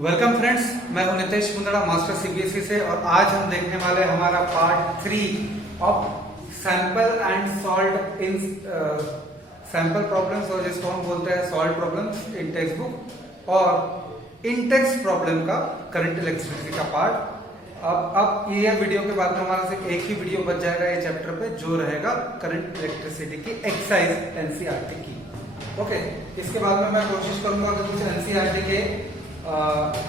Welcome friends, मैं हूं Nitesh Mundra master CBSE से। और आज हम देखने वाले हमारा part 3 of sample and solve in sample problems, और जिसको हम बोलते हैं solve problems in text book, और इन टेक्स्ट प्रॉब्लम का करंट इलेक्ट्रिसिटी का पार्ट। अब ये वीडियो के बाद में हमारा सिर्फ एक ही वीडियो बच जाएगा ये चैप्टर पे, जो रहेगा करंट इलेक्ट्रिसिटी की एक्सरसाइज एनसीईआरटी की। ओके, इसके बाद में मैं कोशिश करूंगा कि कुछ एनसीईआरटी के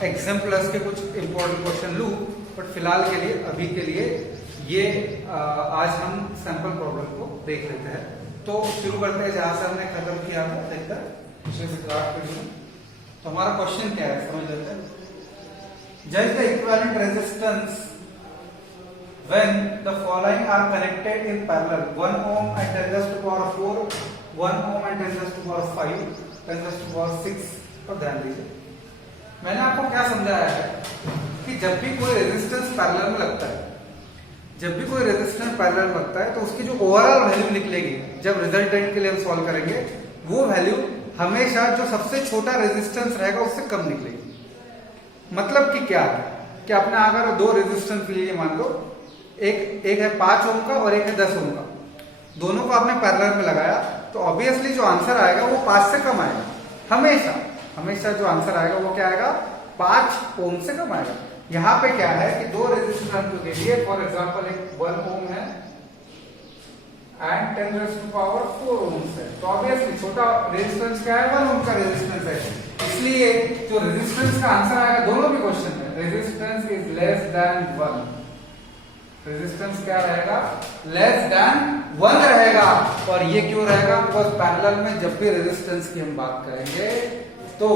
एग्जाम प्लस के कुछ इंपॉर्टेंट क्वेश्चन लूं, बट फिलहाल के लिए अभी के लिए ये आज हम सैंपल प्रॉब्लम को देख लेते हैं। तो शुरू करते हैं जहां से हमने खत्म किया था, देखकर पिछले से स्टार्ट करेंगे। तो हमारा क्वेश्चन क्या है, समझ लेते हैं। जज the equivalent resistance when the following are connected in parallel: 1 ohm and 10 raised to the power 4, 1 ohm and 10 raised to the power 5, 10 raised to the power 6। पर ध्यान दीजिए, मैंने आपको क्या समझाया है कि जब भी कोई रेजिस्टेंस पैरेलल में लगता है, जब भी कोई रेजिस्टेंस पैरेलल में लगता है, तो उसकी जो ओवरऑल वैल्यू निकलेगी जब रिजल्टेंट के लिए हम सॉल्व करेंगे, वो वैल्यू हमेशा जो सबसे छोटा रेजिस्टेंस रहेगा उससे कम निकलेगी। मतलब कि क्या है कि आपने अगर दो रेजिस्टेंस लिए, मान लो एक है 5 ओम का और एक है 10 ओम का, दोनों को आपने पैरेलल में लगाया, तो ऑब्वियसली जो आंसर आएगा वो 5 से कम आएगा। हमेशा हमेशा जो आंसर आएगा वो क्या आएगा, 5 ओम से कम आएगा। यहाँ पे क्या है कि दो रेजिस्टेंस के लिए, फॉर एग्जांपल एक 1 ओम है and 10 raised to the power 4 ओम है, तो ऑब्वियसली छोटा रेजिस्टेंस क्या है, 1 ओम का रेजिस्टेंस है। इसलिए जो रेजिस्टेंस का आंसर आएगा, दोनों भी क्वेश्चन में resistance is less than 1, resistance क्या रहेगा, लेस देन 1 रहेगा। और ये क्यों रहेगा, बिकॉज पैरेलल में जब भी रेजिस्टेंस की हम बात करेंगे, तो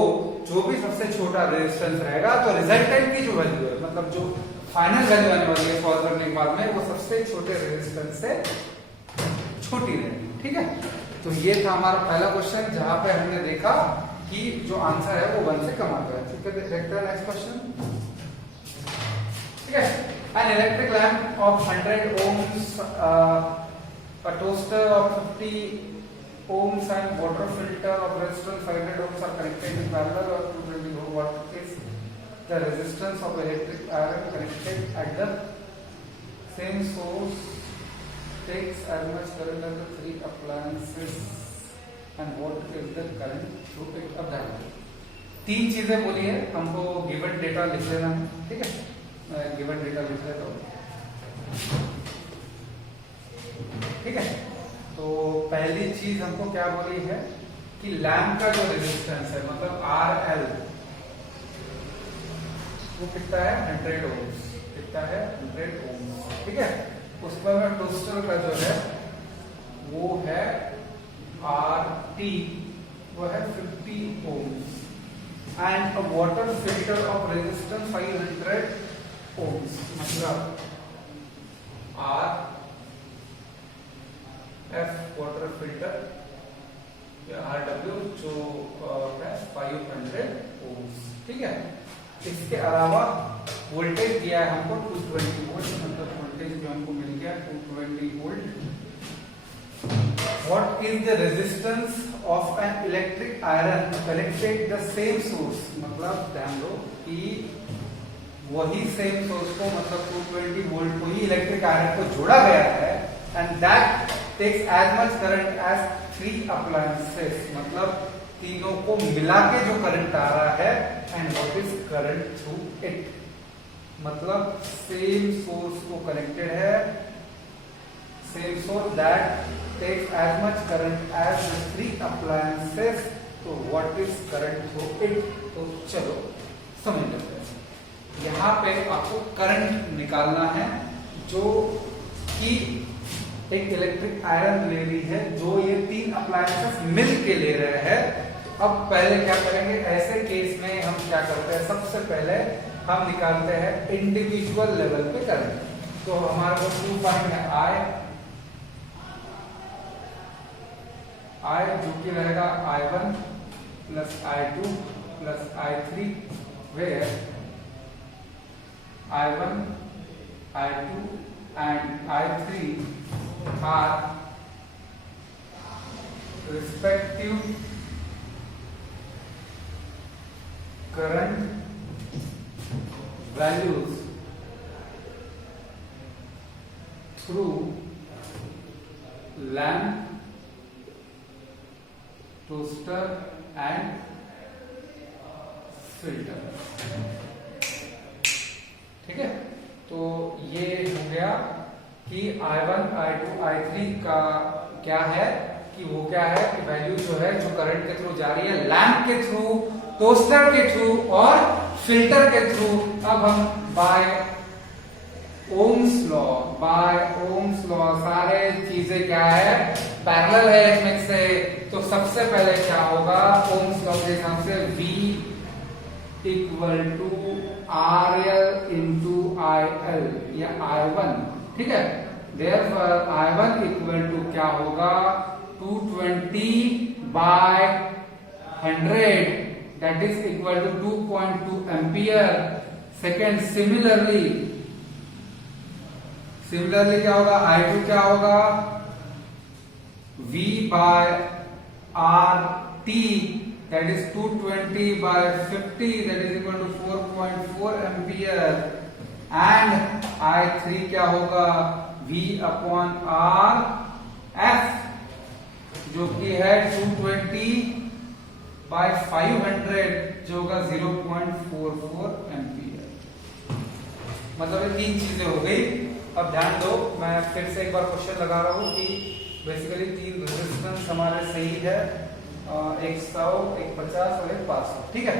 जो भी सबसे छोटा रेजिस्टेंस रहेगा, तो रिजल्टेंट की जो वैल्यू है, मतलब जो फाइनल वैल्यू आने वाली है सॉल्व करने के बाद में, वो सबसे छोटे रेजिस्टेंस से छोटी रहेगी। ठीक है, तो ये था हमारा पहला क्वेश्चन, जहां पे हमने देखा कि जो आंसर है वो 1 से कम आता है। ठीक है, देखते हैं नेक्स्ट क्वेश्चन। ठीक है, an electric lamp of 100 ohms, a toaster of 50 ohms and water filter of resistance 500 ohms are connected in parallel or 220 ohm. What is the resistance of electric iron connected at the same source takes as much current as the three appliances and what is the current through it? अब ध्यान, 3 चीजें बोली है हमको, given data लिख लेना है। ठीक है, गिवन डेटा लिख लेता हूं। ठीक है, तो पहली चीज हमको क्या बोली है कि लैम्प का जो रेजिस्टेंस है, मतलब RL, वो कितना है, 100 ओम्स। कितना है, 100 ओम्स। ठीक है, उस पर में टोस्टर का जो है वो है RT, वो है 50 ohms, and a water filter of resistance 500 ohms, मतलब RF वाटर फिल्टर या RW जो है 500 ओम्स। ठीक है, इसके अलावा वोल्टेज दिया है हमको 220 वोल्ट, मतलब वोल्टेज जो हमको मिल गया 220 volt. What is the resistance of an electric iron connected the same source? मतलब ध्यान दो कि वही सेम सोर्स को, मतलब 220 वोल्ट को ही इलेक्ट्रिक आयरन को जोड़ा गया है, and that takes as much current as 3 appliances, मतलब तीनों को मिला के जो करंट आ रहा है, and what is current through it, मतलब सेम सोर्स को कनेक्टेड है, same source that takes as much current as 3 appliances, तो what is current through it. तो चलो समझ लेते हैं। यहाँ पे आपको करंट निकालना है, जो कि एक इलेक्ट्रिक आयरन ले ली है, जो ये 3 अप्लायंसेस मिल के ले रहे हैं। तो अब पहले क्या करेंगे, ऐसे केस में हम क्या करते हैं, सबसे पहले हम निकालते हैं इंडिविजुअल लेवल पे करंट। तो हमारे को 2 फाइंड है I, जो कि रहेगा I1 plus I2 plus I3, where I1, I2 and I3 are respective current values through lamp, toaster and filter। ठीक है, तो ये हो गया कि I1, I2, I3 का क्या है कि वो क्या है कि वैल्यू जो है जो करंट के थ्रू जा रही है, लैंप के थ्रू, टोस्टर के थ्रू और फिल्टर के थ्रू। अब हम बाय ओम्स लॉ सारे चीजें क्या है, पैरेलल है इसमें से। तो सबसे पहले क्या होगा, ओम्स लॉ के हिसाब से V equal to RL into IL या I1। ठीक है, therefore I1 इक्वल टू क्या होगा, 220 by 100 that is equal to 2.2 ampere। Second, similarly क्या होगा, I2 क्या होगा, V by RT that is 220 by 50 that is equal to 4.4 ampere and I3 क्या होगा, V upon R F जो कि है 220 by 500 जो होगा 0.44 एम्पियर। मतलब ये तीन चीजें हो गई। अब ध्यान दो, मैं फिर से एक बार क्वेश्चन लगा रहा हूँ कि बेसिकली तीन रेजिस्टेंस हमारे सही है, एक 100, एक 50 और एक 500। ठीक है,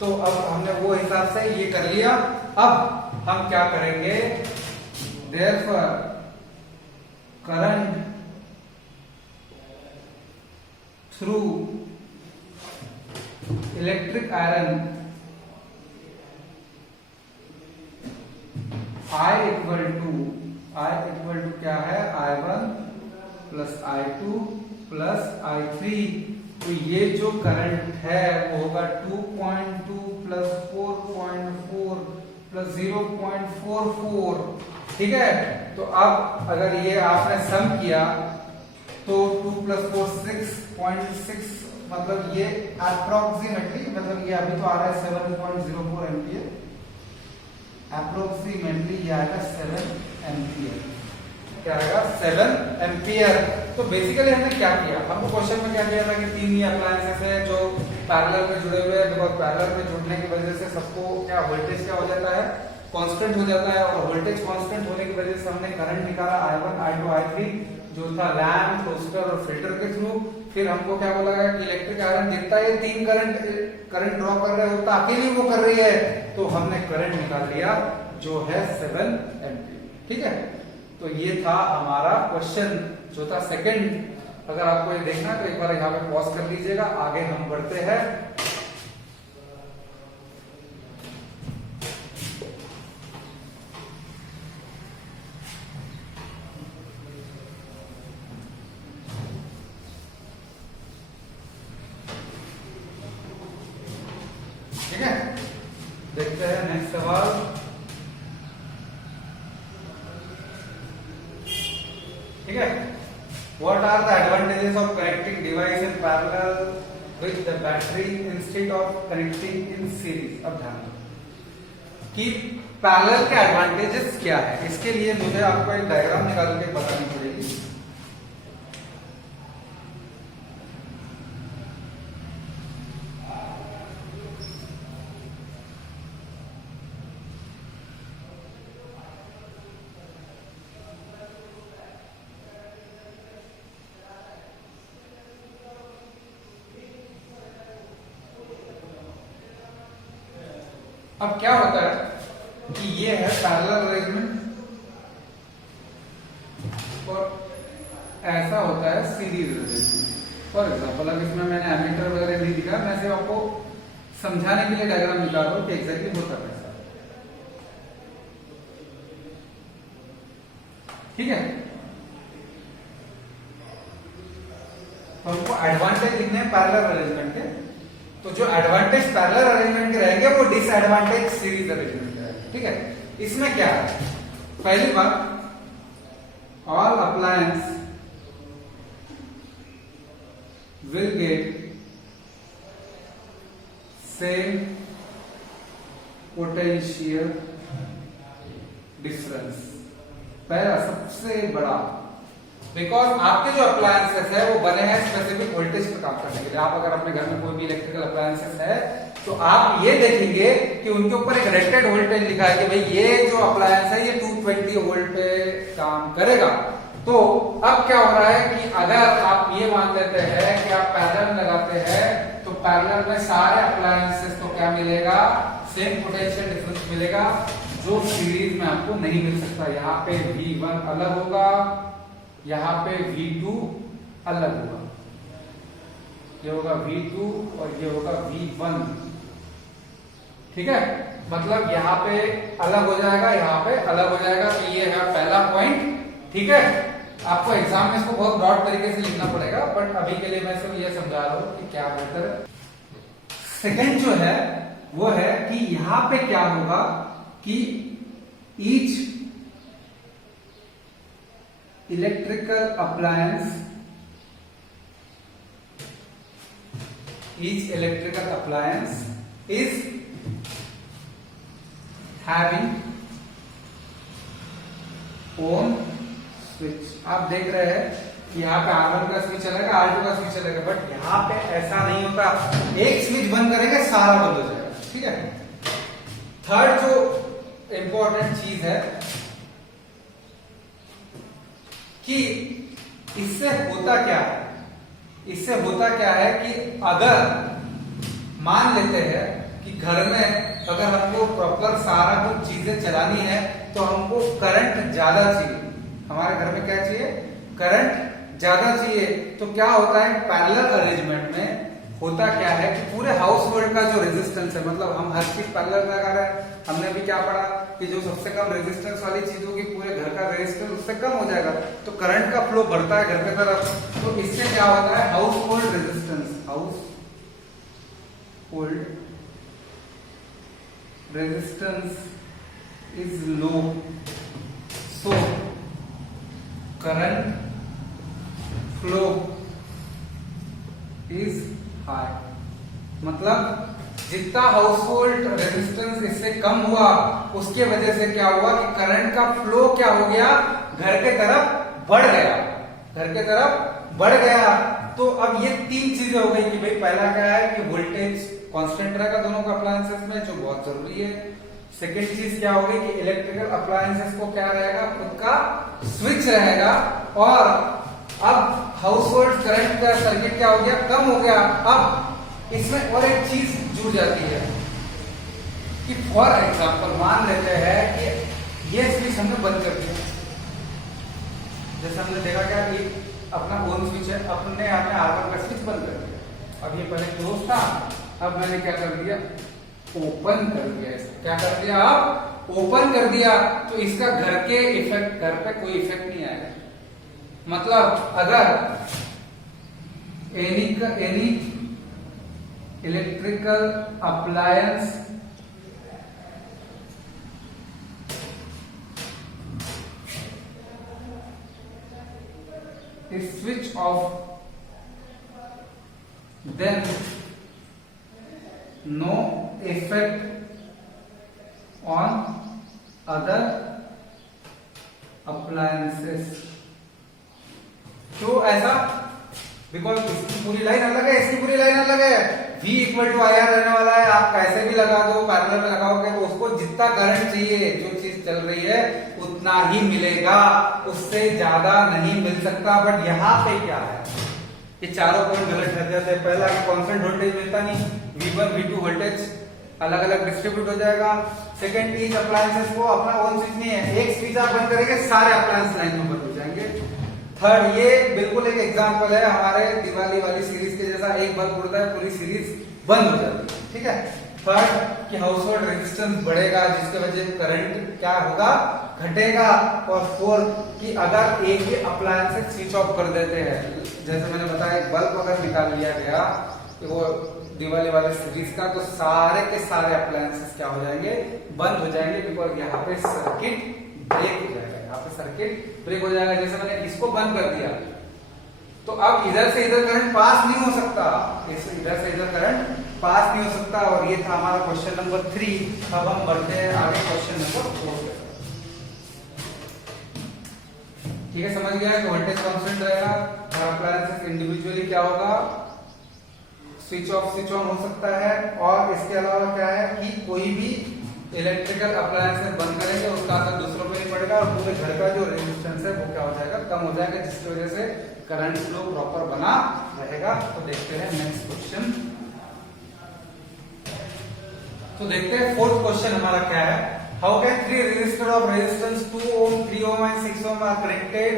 तो अब हमने वो हिसाब से ये कर लिया। अब हम क्या करेंगे, therefore current through electric iron I equal to क्या है, I1 plus I2 plus I3। तो ये जो करंट है वो होगा 2.2 प्लस 4.4 प्लस 0.44। ठीक है, तो अब अगर ये आपने सम किया तो 2 प्लस 4 6.6, मतलब ये अप्रोक्सीमेटली, मतलब ये अभी तो आ रहा है 7.04 एम्पियर, अप्रोक्सीमेटली ये आएगा 7 एम्पियर। क्या आएगा, 7 एम्पियर। तो बेसिकली हमने क्या किया, हमको क्वेश्चन में क्या दिया था कि तीन ही अप्लायंसेस है जो पैरेलल में जुड़े हुए हैं। बिकॉज पैरेलल में जुड़ने की वजह से सबको क्या, वोल्टेज क्या हो जाता है, कांस्टेंट हो जाता है। और वोल्टेज कांस्टेंट होने की वजह से हमने करंट निकाला I1, I2, I3 जो था लैंप, टोस्टर और फिल्टर के थ्रू। फिर हमको क्या बोला गया कि इलेक्ट्रिक आयरन जितना ये तीन करंट ड्रॉ कर रहे हो, अकेली वो कर रही है, तो हमने करंट निकाल लिया जो है 7 एम्पियर। ठीक है, तो ये था हमारा क्वेश्चन जो था सेकंड। अगर आपको ये देखना तो एक बार यहाँ पे पॉज कर लीजिएगा, आगे हम बढ़ते हैं। ठीक है, देखते हैं नेक्स्ट सवाल। ठीक है, what are the advantages of connecting device in parallel with the battery instead of connecting in series. अब ध्यान दो कि पैरेलल के एडवांटेजेस क्या है। इसके लिए मुझे आपको एक डायग्राम निकाल के बतानी पड़ेगी। अब क्या होता है कि ये है पैरेलल अरेंजमेंट और ऐसा होता है सीरीज अरेंजमेंट। फॉर एग्जांपल अब इसमें मैंने एमीटर वगैरह नहीं दिखा, मैं सिर्फ आपको समझाने के लिए डायग्राम निकाल रहा हूं कि एग्जैक्टली होता कैसा। ठीक है, तो हमको एडवांटेज लिखने हैं पैरेलल अरेंजमेंट के। तो जो एडवांटेज पैरेलल अरेंजमेंट के रहेंगे वो डिसएडवांटेज सीरीज अरेंजमेंट के रहेंगे। ठीक है, इसमें क्या है, पहली बात, all appliance will get same potential difference, पहला सबसे बड़ा, बिकॉज आपके जो अप्लायंसेस है वो बने हैं स्पेसिफिक वोल्टेज पर काम करने के लिए। आप अगर अपने घर में कोई भी इलेक्ट्रिकल अप्लायंसेस है तो आप ये देखेंगे कि उनके ऊपर एक रेटेड वोल्टेज लिखा है कि भाई ये जो अप्लायंस है ये 220 वोल्ट पे काम करेगा। तो अब क्या हो रहा है कि अगर आप ये मान लेते हैं कि आप पैरेलल लगाते हैं तो पैरेलल में सारे अप्लायंसेस को क्या मिलेगा, सेम पोटेंशियल डिफरेंस मिलेगा, जो सीरीज में आपको नहीं मिल सकता। यहाँ पे V1 अलग होगा, यहाँ पे V2 अलग होगा, ये होगा V2 और ये होगा V1, ठीक है। मतलब यहाँ पे अलग हो जाएगा, यहाँ पे अलग हो जाएगा। तो ये है पहला पॉइंट, ठीक है। आपको एग्जाम में इसको बहुत ब्रॉड तरीके से लिखना पड़ेगा, बट अभी के लिए मैं सिर्फ ये समझा रहा हूँ कि क्या बेहतर है। सेकंड जो है वो है कि यहाँ पे क्या होगा कि each electrical appliance is having own switch। आप देख रहे हैं कि यहाँ पे R1 का स्विच चलेगा, R2 का स्विच चलेगा, बट यहाँ पे ऐसा नहीं होता। एक स्विच बंद करेंगे सारा बंद हो जाएगा, ठीक है। थर्ड जो इंपॉर्टेंट चीज है कि इससे होता क्या है, इससे होता क्या है कि अगर मान लेते हैं कि घर में अगर हमको प्रॉपर सारा कुछ चीजें चलानी है तो हमको करंट ज्यादा चाहिए। हमारे घर में क्या चाहिए, करंट ज्यादा चाहिए। तो क्या होता है पैरेलल अरेंजमेंट में होता क्या है कि पूरे हाउस होल्ड का जो रेजिस्टेंस है, मतलब हम हर चीज पैरेलल लगा रहे हैं। हमने भी क्या पढ़ा कि जो सबसे कम रेजिस्टेंस वाली चीज होगी पूरे घर का रेजिस्टेंस उससे कम हो जाएगा, तो करंट का फ्लो बढ़ता है घर की तरफ। तो इससे क्या होता है, house hold resistance, house hold resistance is low, so current flow is high. मतलब जितना हाउस होल्ड रेजिस्टेंस इससे कम हुआ उसके वजह से क्या हुआ कि करंट का फ्लो क्या हो गया, घर के तरफ बढ़ गया, घर के तरफ बढ़ गया। तो अब ये तीन चीजें हो गई कि भाई पहला क्या है कि वोल्टेज कांस्टेंट रहेगा दोनों का अप्लायंसेस में, जो बहुत जरूरी है। सेकेंड चीज क्या होगी कि इलेक्ट्रिकल अप्लायंसेस को क्या रहेगा, खुद का स्विच रहेगा। और अब हाउस होल्ड करंट का सर्किट क्या हो गया, कम हो गया। अब इसमें और एक चीज जुड़ जाती है कि फॉर एग्जाम्पल मान लेते हैं कि ये स्विच हमने बंद कर दिया, जैसे हमने देखा क्या कि अपना ओन स्विच है, अपने आपने R1 का स्विच बंद कर दिया। अब ये पहले क्लोज था, अब मैंने क्या कर दिया, ओपन कर दिया। क्या कर दिया, आप ओपन कर दिया। तो इसका घर के इफेक्ट, घर पे कोई इफेक्ट नहीं आएगा। मतलब अगर any electrical appliance is switch off, then no effect on other appliances। क्यों ऐसा, बिकॉज इसकी पूरी लाइन अलग है, इसकी पूरी लाइन अलग है। V इक्वल टू IR रहने वाला है, आप कैसे भी लगा दो, पैरेलल में लगाओगे तो उसको जितना करंट चाहिए, जो चीज चल रही है उतना ही मिलेगा, उससे ज्यादा नहीं मिल सकता। बट यहाँ पे क्या है, ये चारों पॉइंट गलत ठहर जाते हैं। पहला कि कांस्टेंट वोल्टेज मिलता नहीं, V1 V2 वोल्टेज अलग अलग डिस्ट्रीब्यूट हो जाएगा। सेकंड चीज अप्लायंसेस को अपना ओन स्विच नहीं है, एक स्विच आप बंद करेंगे सारे अप्लायंस लाइन में बंद हो जाएंगे। थर्ड, ये बिल्कुल एक एग्जांपल है हमारे दिवाली वाली सीरीज के जैसा, एक बल्ब उड़ता है पूरी सीरीज बंद हो जाती है, ठीक है। थर्ड कि हाउस होल्ड रेजिस्टेंस बढ़ेगा जिसके वजह से करंट क्या होगा, घटेगा। और फोर्थ कि अगर एक ही अप्लायंस स्विच ऑफ कर देते हैं, जैसे मैंने बताया एक बल्ब अगर निकाल लिया गया तो वो दिवाली वाले सीरीज का, तो सारे के सारे अप्लायंसेस क्या हो जाएंगे, बंद हो जाएंगे। बिकॉज यहाँ पे सर्किट ब्रेक हो जाएगा, यहाँ पे सर्किट ब्रेक हो जाएगा। जैसे मैंने इसको बंद कर दिया तो अब इधर से इधर करंट पास नहीं हो सकता, इधर से इधर करंट पास नहीं हो सकता। और ये था हमारा क्वेश्चन नंबर 3। अब हम बढ़ते हैं आगे क्वेश्चन नंबर 4 पे। ठीक है, समझ गया है कि वोल्टेज कांस्टेंट रहेगा और अप्लायंसेस इंडिविजुअली क्या होगा, स्विच ऑफ स्विच ऑन हो सकता है। और इसके अलावा क्या है कि कोई भी इलेक्ट्रिकल अप्लायंसेस बंद करेंगे उसका असर दूसरों पे नहीं पड़ेगा और पूरे घर का जो रेजिस्टेंस है वो क्या हो जाएगा, कम हो जाएगा, जिसकी वजह से करंट फ्लो प्रॉपर बना रहेगा। तो देखते हैं नेक्स्ट क्वेश्चन। तो देखते हैं फोर्थ क्वेश्चन हमारा क्या है। How can three resistor of resistance 2 ohm, 3 ohm and 6 ohm are connected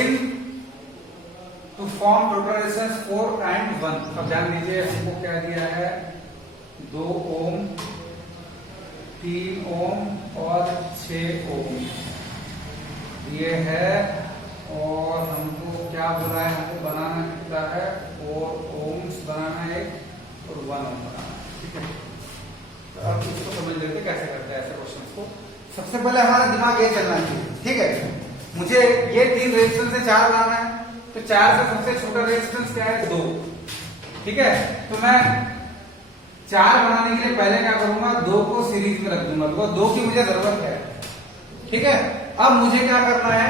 in to form total resistance 4 and 1। अब ध्यान दीजिए, हमको क्या दिया है, 2 ohm, 3 ohm और 6 ohm ये है। और हमको क्या बोला है, हमको बनाना कितना है, 4 ohms बनाना है और 1 ohm बनाना है। ठीक है, तो अब इसको समझ लेते कैसे करते हैं ऐसे क्वेश्चन को। सबसे पहले हमारा दिमाग ये चलना चाहिए, ठीक है। मुझे ये 3 रेजिस्टेंस से 4 बनाना है, तो 4 से सबसे छोटा रेजिस्टेंस क्या है, 2। ठीक है, तो मैं 4 बनाने के लिए पहले क्या करूंगा, 2 को सीरीज में रख दूंगा, तो 2 की मुझे जरूरत है। ठीक है, अब मुझे क्या करना है,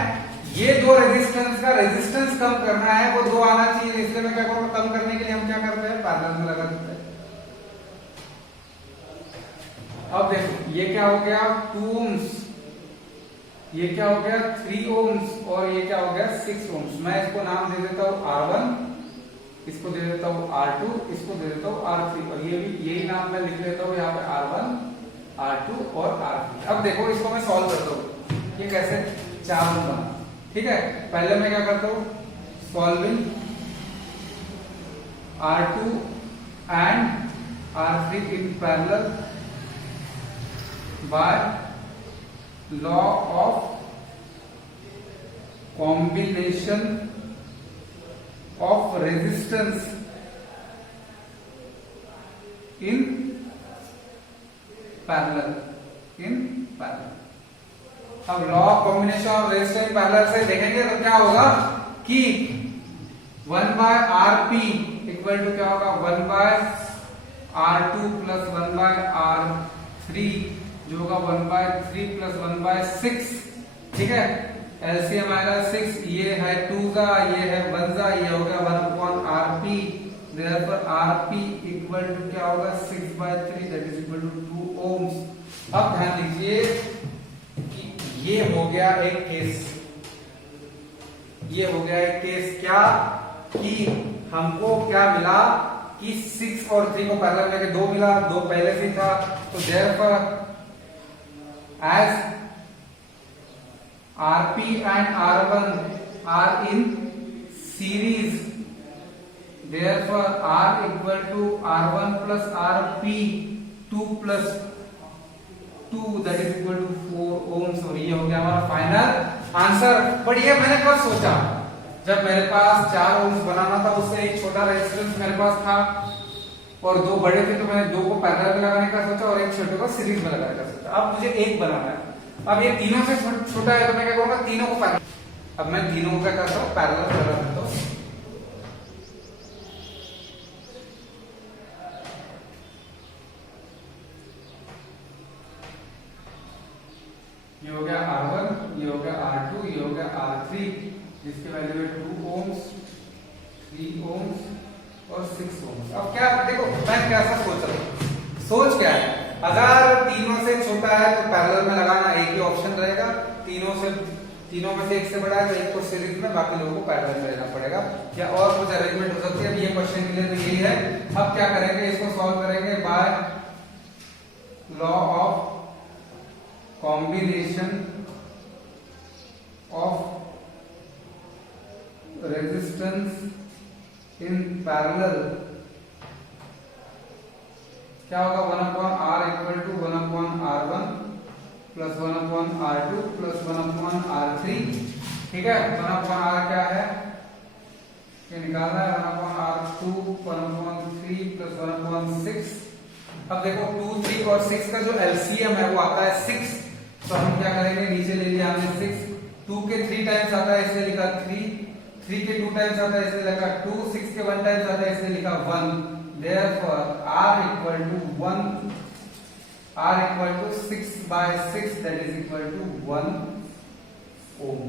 ये 2 रेजिस्टेंस का रेजिस्टेंस कम करना है, वो 2 आना चाहिए। इसलिए मैं क्या करूंगा, कम करने के लिए हम क्या करते हैं, पैरेलल में लगा देते हैं। अब देखो ये क्या हो गया, 2 ohms, ये क्या हो गया 3 ohms और ये क्या हो गया 6 ohms। मैं इसको नाम दे देता हूं R1, इसको दे देता हूं R2, इसको दे देता हूं R3 और ये भी यही नाम मैं लिख लेता हूं यहाँ पे R1, R2 और R3। अब देखो इसको मैं सॉल्व करता हूं, ये कैसे 4 ohm बना। ठीक है, पहले मैं क्या करता हूं, solving R2 and R3 in parallel by law of combination of resistance in parallel। अब law of combination of resistance in parallel से देखेंगे तो क्या होगा कि 1/Rp इक्वल टू क्या होगा, 1/R2 प्लस 1/R3 जो होगा 1/3 प्लस 1/6। ठीक है, एलसीएम आएगा 6, ये है 2 का, ये है 1 का, ये हो गया 1/Rp। Therefore Rp equal to क्या होगा 6/3 that is equal to 2 ohms। अब ध्यान दीजिए कि ये हो गया एक केस, ये हो गया एक केस क्या कि हमको क्या मिला कि 6 और 3 को पैरेलल करके 2 मिला, 2 पहले से था। तो therefore as Rp and R1 are in series, therefore R equal to R1 plus Rp 2 plus 2 that is equal to 4 ohms। और ये हो गया हमारा फाइनल आंसर। बट ये मैंने कब सोचा, जब मेरे पास 4 ohms बनाना था, उससे एक छोटा रेजिस्टेंस मेरे पास था और 2 बड़े थे, तो मैंने 2 को पैरेलल में लगाने का सोचा और एक छोटे को सीरीज में लगाने का सोचा। अब मुझे एक बनाना है, अब ये तीनों से छोटा है तो मैं क्या करूंगा, तीनों को पैरेलल। अब मैं तीनों को क्या करता हूं, पैरेलल लगा देता हूं। ये हो गया R1, ये हो गया R2, ये हो गया R3 जिसकी वैल्यू है 2 ohms, 3 ohms और 6 ohms। अब क्या देखो, मैं कैसा सोच रहा हूं, सोच क्या है, अगर तीनों से छोटा है तो पैरेलल में लगाना एक ही ऑप्शन रहेगा, तीनों में से एक से बड़ा है तो एक को सीरीज में, बाकी लोगों को पैरेलल में लेना पड़ेगा। या और कुछ अरेंजमेंट हो सकती है, अब ये क्वेश्चन के लिए तो यही है। अब क्या करेंगे, इसको सॉल्व करेंगे by law of combination of resistance in parallel. क्या होगा, 1/R equal to 1/R1 plus 1/R2 plus 1/R3। ठीक है, 1/R क्या है, ये निकालना है, 1/R2 1/3 प्लस 1/6। अब देखो 2, 3 और 6 का जो एलसीएम है वो आता है 6, तो हम क्या करेंगे, नीचे ले लिया हमने 6, 2 के 3 टाइम्स आता है इसलिए लिखा 3, 3 के 2 टाइम्स आता है इसलिए लिखा 2, 6 के 1 टाइम्स आता है इसलिए लिखा 1। therefore R equal to 6/6 that is equal to 1 ओम।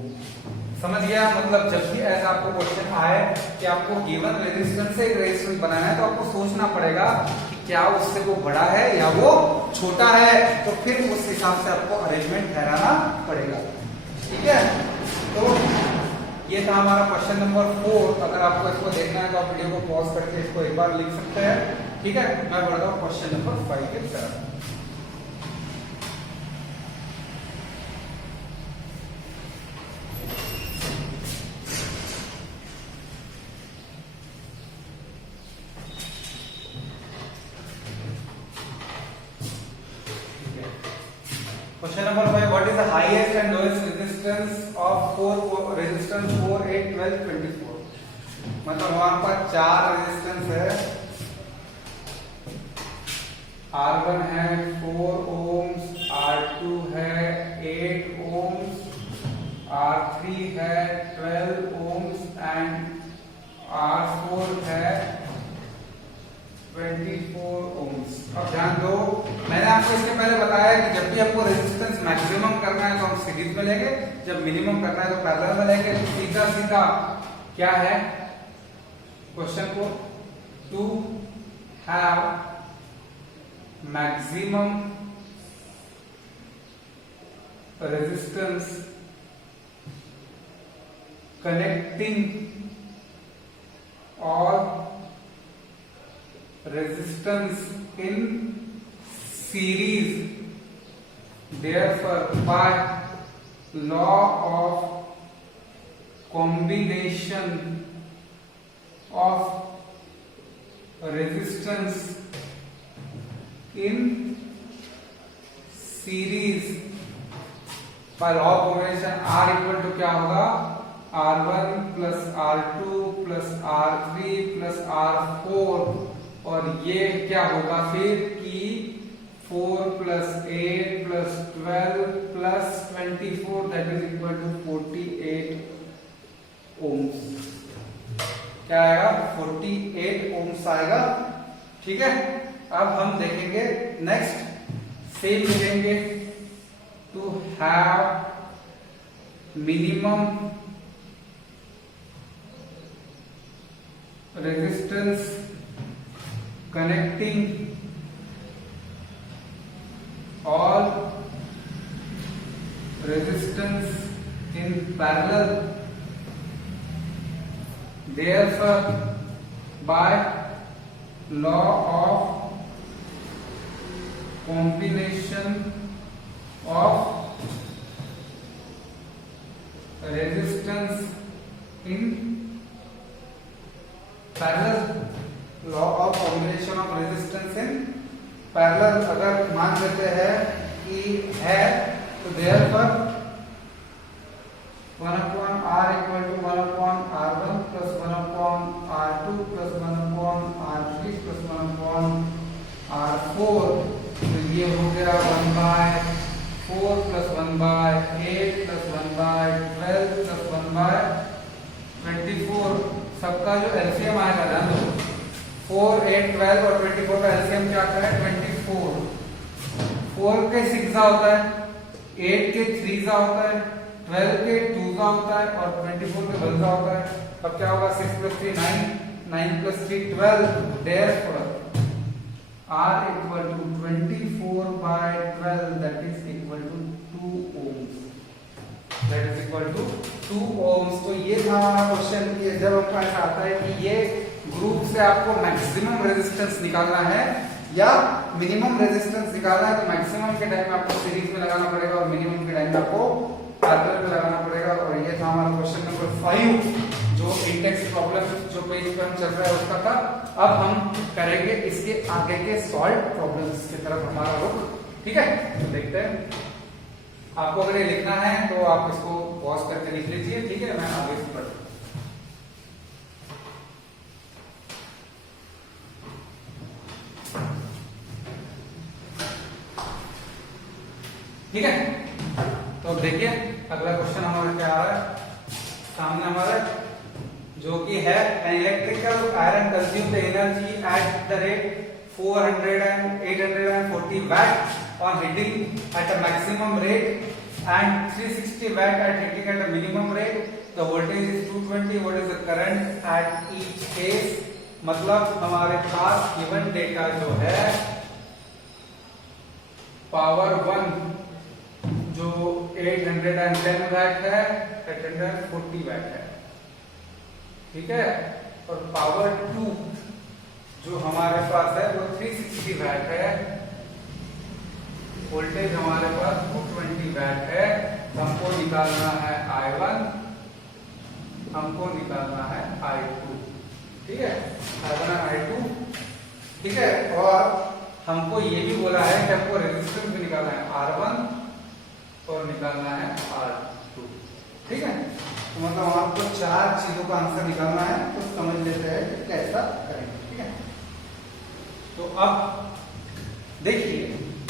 समझ गया? मतलब जब भी ऐसा आपको क्वेश्चन आए कि आपको गिवन रेजिस्टेंस से एक रेजिस्टेंस बनाना है तो आपको सोचना पड़ेगा कि क्या उससे वो बड़ा है या वो छोटा है, तो फिर उस हिसाब से आपको अरेंजमेंट ठहराना पड़ेगा। ठीक है, तो ये था हमारा क्वेश्चन नंबर 4। अगर आपको इसको देखना है तो आप वीडियो को पॉज करके इसको एक बार लिख सकते हैं। ठीक है, मैं बढ़ता हूँ क्वेश्चन नंबर 5 की तरफ। Question number 5. What is the highest and lowest resistance of 4 8, 12, 24? मतलब हमारे पास 4 रेजिस्टेंस है। R1 है 4 ohms, R2 है 8 ohms, R3 है 12 ohms and R4 है 24 ohms। अब ध्यान दो, मैंने आपको इसके पहले बताया कि जब भी आपको रेजिस्टेंस मैक्सिमम करना है तो हम सीरीज में लेंगे, जब मिनिमम करना है तो पैरेलल में लेंगे। तो सीधा सीधा क्या है क्वेश्चन को, to have maximum resistance connecting all resistance in series, therefore by law of combination of resistance in series, by law of combination R equal to क्या होगा, R1 plus R2 plus R3 plus R4, और ये क्या होगा फिर कि 4 plus 8 plus 12 plus 24 that is equal to 48 ohms। क्या आएगा, 48 ohms आएगा। ठीक है, अब हम देखेंगे नेक्स्ट, सेम लिखेंगे, to have minimum resistance connecting all resistance in parallel, therefore by law of combination of resistance in parallel, law of combination of resistance in parallel अगर मान लेते हैं कि है तो therefore 1/r equal to 1/r1 plus 1/r2 plus 1/r3 plus 1/r4, तो ये हो गया 1/4 प्लस 1/8 प्लस 1/12 प्लस 1/24। सबका जो एलसीएम आएगा ध्यान दो, 4, 8, 12 और 24 का एलसीएम क्या आता है 24। 4 के 6 होता है, 8 के 3 होता है, 12 के 2 होता है और 24 के 1 होता है। अब क्या होगा, 6 + 3 9, 9 + 3 12, therefore R equal to 24/12 that is equal to 2 ohms, that is equal to 2 ohms। तो ये था हमारा क्वेश्चन कि जब आपको ऐसा आता है कि ये ग्रुप से आपको मैक्सिमम रेजिस्टेंस निकालना है या मिनिमम रेजिस्टेंस निकालना है, तो मैक्सिमम के टाइम में आपको सीरीज में लगाना पड़ेगा और मिनिमम के टाइम में आपको पैरेलल में लगाना पड़ेगा। और ये था हमारा क्वेश्चन नंबर 5 जो इंडेक्स प्रॉब्लम जो पेज पे हम चल रहा है उसका था। अब हम करेंगे इसके आगे के सॉल्व प्रॉब्लम्स की तरफ हमारा रुख। ठीक है, तो देखते हैं। आपको अगर ये लिखना है तो आप इसको पॉज करके लिख लीजिए। ठीक है, मैं आगे बढ़ता हूं। ठीक है, तो देखिए अगला क्वेश्चन हमारा क्या आ रहा है सामने हमारा। जो कि है electrical iron consumed energy at the rate 400 and 840 watt on hitting at a maximum rate and 360 watt at hitting at a minimum rate. The voltage is 220. What is the current at each phase? मतलब हमारे पास given data जो है power 1 जो 810 VAT है 840 VAT है, ठीक है, और पावर 2 जो हमारे पास है वो 360 वैट है, वोल्टेज हमारे पास 220 वैट है। हमको निकालना है I1, हमको निकालना है I2, ठीक है, I1 और I2, ठीक है। और हमको ये भी बोला है कि हमको रेजिस्टेंस भी निकालना है R1 और निकालना है R2, ठीक है। तो मतलब आपको 4 चीजों का आंसर निकालना है, तो समझ लेते हैं कि कैसा करेंगे, ठीक है। तो अब देखिए,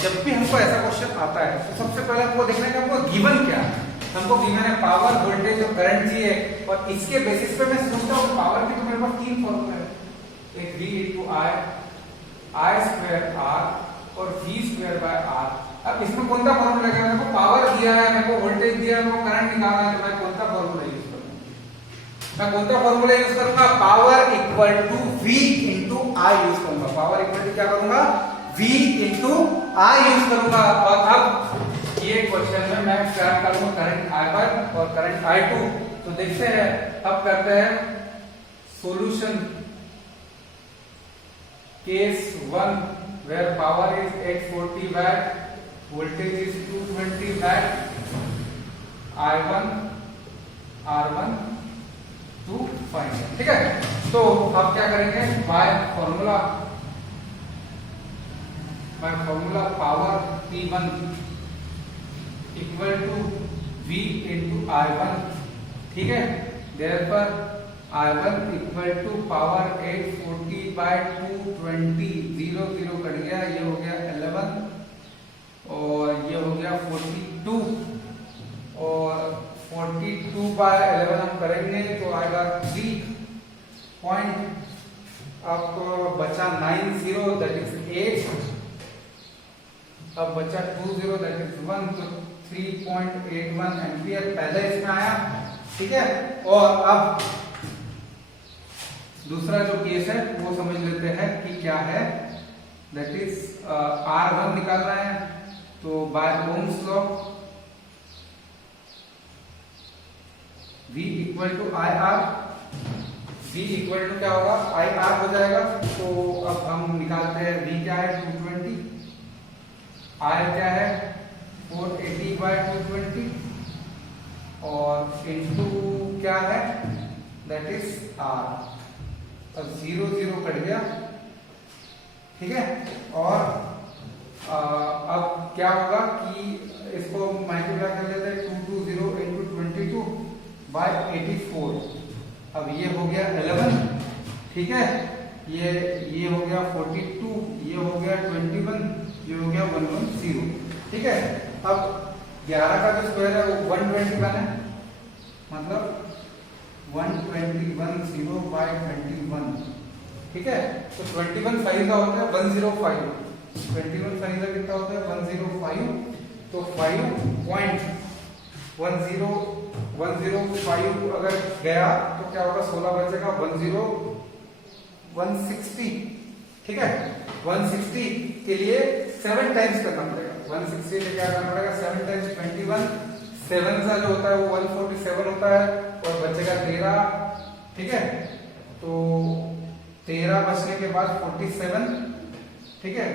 जब भी हमको ऐसा क्वेश्चन आता है तो सबसे पहले हमको देखना है कि हमको गिवन क्या है। हमको गिवन है पावर, वोल्टेज और करंट चाहिए, और इसके बेसिस पे मैं सोचता हूँ पावर की तो मेरे पास 3 फॉर्मूला है, एक V into I square R और V स्क्वायर बाय R। अब इसमें कौन सा फॉर्मूला लगेगा? मेरे को पावर दिया है, मेरे को वोल्टेज दिया है, मेरे को करंट निकालना है, तो मैं कौन सा फॉर्मूला यूज करूंगा? मैं कौन सा फॉर्मूला यूज करूंगा? Power equal to V into I use करूंगा। पावर इक्वल टू क्या करूंगा? V into I यूज करूंगा। और अब ये क्वेश्चन में मैं क्या करूंगा? करंट I1 और करंट I2। तो देखते हैं, अब करते हैं solution. Case 1 where power is 840 watt, voltage is 220 watt, I1 R1 to find, ठीक है। तो अब क्या करेंगे? By formula power P1 equal to V into I1, ठीक है। Therefore I1 equal to power 840 by 220, 0 0 cut गया, ये हो गया 11 और ये हो गया 42, और 42 by 11 हम करेंगे तो आएगा 3 पॉइंट। आपको बचा 90, दैट इज 8, अब बचा 20, दैट इज 1, तो 3.81 एम्पियर पहले इसमें आया, ठीक है। और अब दूसरा जो केस है वो समझ लेते हैं कि क्या है, दैट इज R1 निकालना है, तो by ohm's law V equal to IR, V equal to क्या होगा? IR हो जाएगा। तो अब हम निकालते हैं, V क्या है? 220, R क्या है? 480 by 220, और इनटू क्या है? That is R। अब 0 0 कट गया, ठीक है। और अब क्या होगा कि इसको मल्टीप्लाई कर लेते हैं, 220 into 22 by 84। अब ये हो गया 11, ठीक है, ये हो गया 42, ये हो गया 21, ये हो गया 110, ठीक है। अब 11 का जो स्क्वायर है वो 121 है, मतलब 121 by 21, ठीक है। तो 21 5 का होता है 105, 21 5 का कितना होता है? 105। तो 5.105 अगर गया तो क्या होगा? 16 बचेगा, 160, ठीक है। 160 के लिए 7 टाइम्स करना पड़ेगा। 160 के क्या करना पड़ेगा? 7 टाइम्स 21, 7 सा जो होता है वो 147 होता है, और बचेगा 13, ठीक है। तो 13 बचने के बाद 47, ठीक है,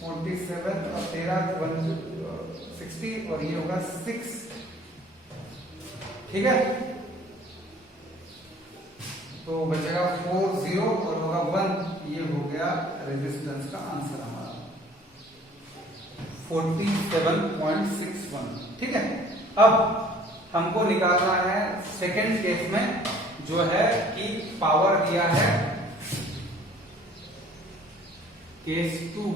47 और 13 160, और ये होगा 6, ठीक है। तो बचेगा 40 और होगा 1, ये हो गया रेजिस्टेंस का आंसर हमारा 47.61, ठीक है। अब हमको निकालना है सेकेंड केस में, जो है कि पावर दिया है केस 2,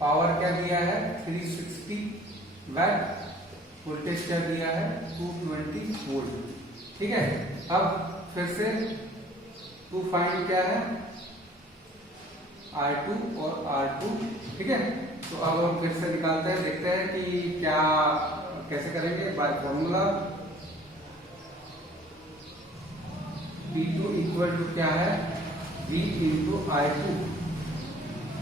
पावर क्या दिया है? 360 वैट, वोल्टेज क्या दिया है? 220 वोल्ट, ठीक है। अब फिर से टू फाइंड क्या है I2 और R2, ठीक है। तो अब हम फिर से निकालते हैं, देखते हैं कि क्या कैसे करेंगे। By formula P2 equal to क्या है V into I2,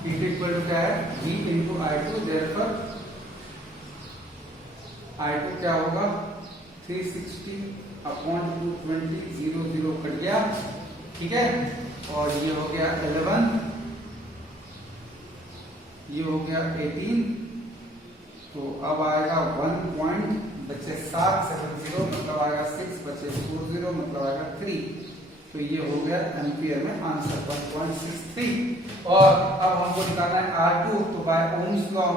P2 equal to क्या है V into I2, therefore I2 क्या होगा 360 अपॉन 220, 0 0 कट गया, ठीक है। और ये हो गया 11, ये हो गया 18, तो अब आएगा 1 पॉइंट बचे 770, मतलब आएगा 6 बचे 40, मतलब आएगा 3, तो ये हो गया एम्पियर में आंसर 1.63। और अब हमको निकालना है R2, तो by ohm's law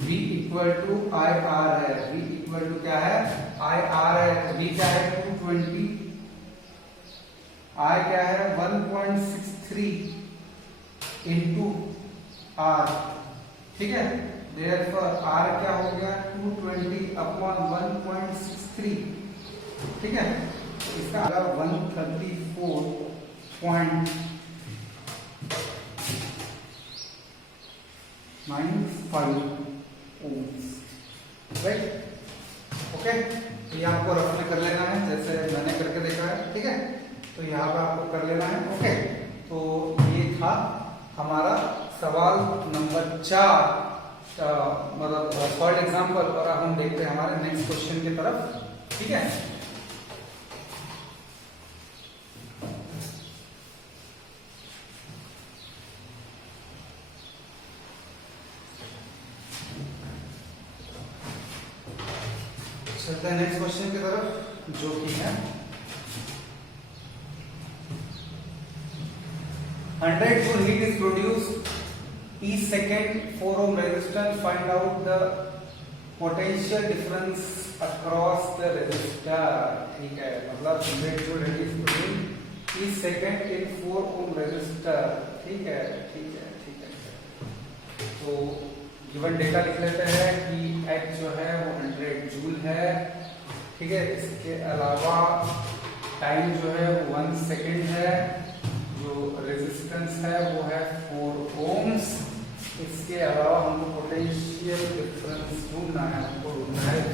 V equal to I R है, V इक्वल टू क्या है आई आर है, तो V क्या है 220, I क्या है 1.63 इंटू R, ठीक है। देयरफॉर R क्या हो गया 220 अपॉन 1.63, ठीक है। तो इसका आएगा 134.95 ओम्स, राइट, ओके। तो ये आपको रफ में कर लेना है, जैसे मैंने करके देखा है, ठीक है। तो यहाँ पर आपको कर लेना है, ओके। तो ये था हमारा सवाल नंबर 4, मतलब थर्ड एग्जाम्पल। और अब हम देखते हैं हमारे नेक्स्ट क्वेश्चन की तरफ, ठीक है। चलते हैं नेक्स्ट क्वेश्चन की तरफ, जो कि है 100 joule heat is produced each second, 4 ohm resistance, find out the potential difference across the resistor, ठीक है। मतलब 100 joule heat is produced each second in 4 ohm resistor, ठीक है, ठीक है, ठीक है। तो गिवन डेटा लिख लेते हैं कि H जो है वो 100 जूल है, ठीक है। इसके अलावा टाइम जो है वो 1 सेकेंड है, जो रेजिस्टेंस है वो है 4 ओम्स। इसके अलावा हमको पोटेंशियल डिफरेंस ढूंढना है, हमको ढूंढना है V।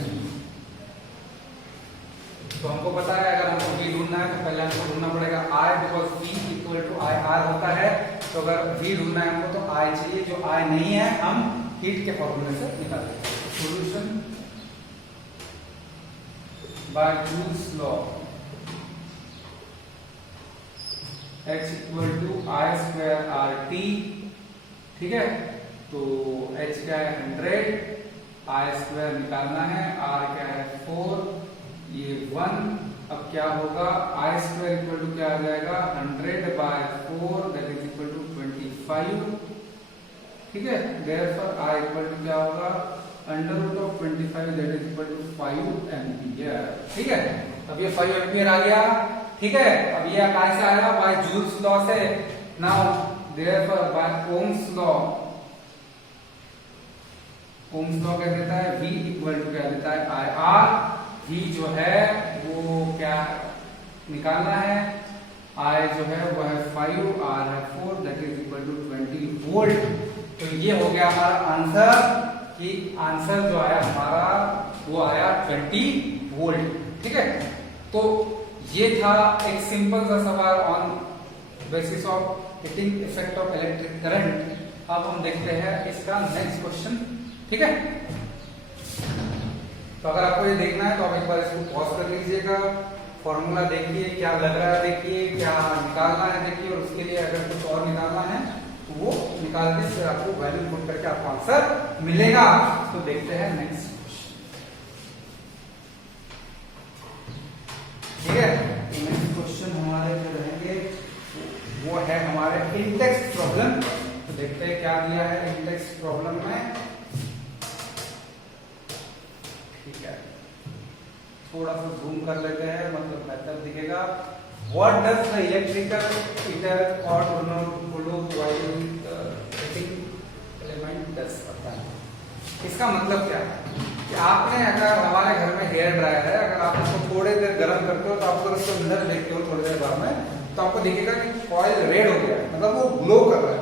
तो हमको पता है अगर हमको V ढूंढना है तो पहले हमको ढूंढना पड़ेगा I, because V equal to I R होता है। तो अगर V ढूंढना है हमको तो I चाहिए, जो I नहीं है हम हीट के फॉर्मूले से निकालेंगे। Solution by joule's law, H equal to I square R T, ठीक है। तो H क्या है 100, आई स्क्वायर निकालना है, R क्या है 4, ये 1। अब क्या होगा आई स्क्वायर इक्वल टू क्या आ जाएगा 100 by 4, that is equal to 25, ठीक है। देयरफॉर I इक्वल टू क्या होगा under root of 25, that is equal to 5 ampere, ठीक है। अब ये 5 एम्पियर आ गया, ठीक है। अब ये कैसे आएगा बाय जूल्स लॉ से। Now therefore by ohm's law, Ohm's law क्या देता है V इक्वल टू क्या देता है आई आर। V जो है वो क्या निकालना है, I जो है वो है 5, R है 4, that is equal to 20 volt. तो ये हो गया हमारा आंसर, कि आंसर जो आया हमारा वो आया 20 वोल्ट, ठीक है। तो ये था एक सिंपल सा सवाल on basis of heating effect of electric current. अब हम देखते हैं इसका नेक्स्ट क्वेश्चन, ठीक है। तो अगर आपको ये देखना है तो आप एक बार इसको पॉज कर लीजिएगा, फॉर्मूला देखिए क्या लग रहा है, देखिए क्या निकालना है, देखिए। और उसके लिए अगर कुछ और निकालना है तो वो निकाल के फिर आपको वैल्यू पुट करके आपको आंसर मिलेगा। तो देखते हैं नेक्स्ट क्वेश्चन, ठीक है। नेक्स्ट क्वेश्चन हमारे जो रहेंगे वो है हमारे इंटेक्स प्रॉब्लम। तो देखते हैं क्या दिया है इंटेक्स प्रॉब्लम में, ठीक है। थोड़ा सा जूम कर लेते हैं, मतलब बेहतर दिखेगा। What does the electrical heater or hollow coil heating element does? इसका मतलब क्या है? कि आपने अगर हमारे घर में हेयर ड्रायर है, अगर आप उसको थोड़ी देर गर्म करते हो तो आप अगर उसको अंदर देखते हो थोड़ी देर बाद में तो आपको दिखेगा कि कॉइल रेड हो गया, मतलब वो ग्लो कर रहा है।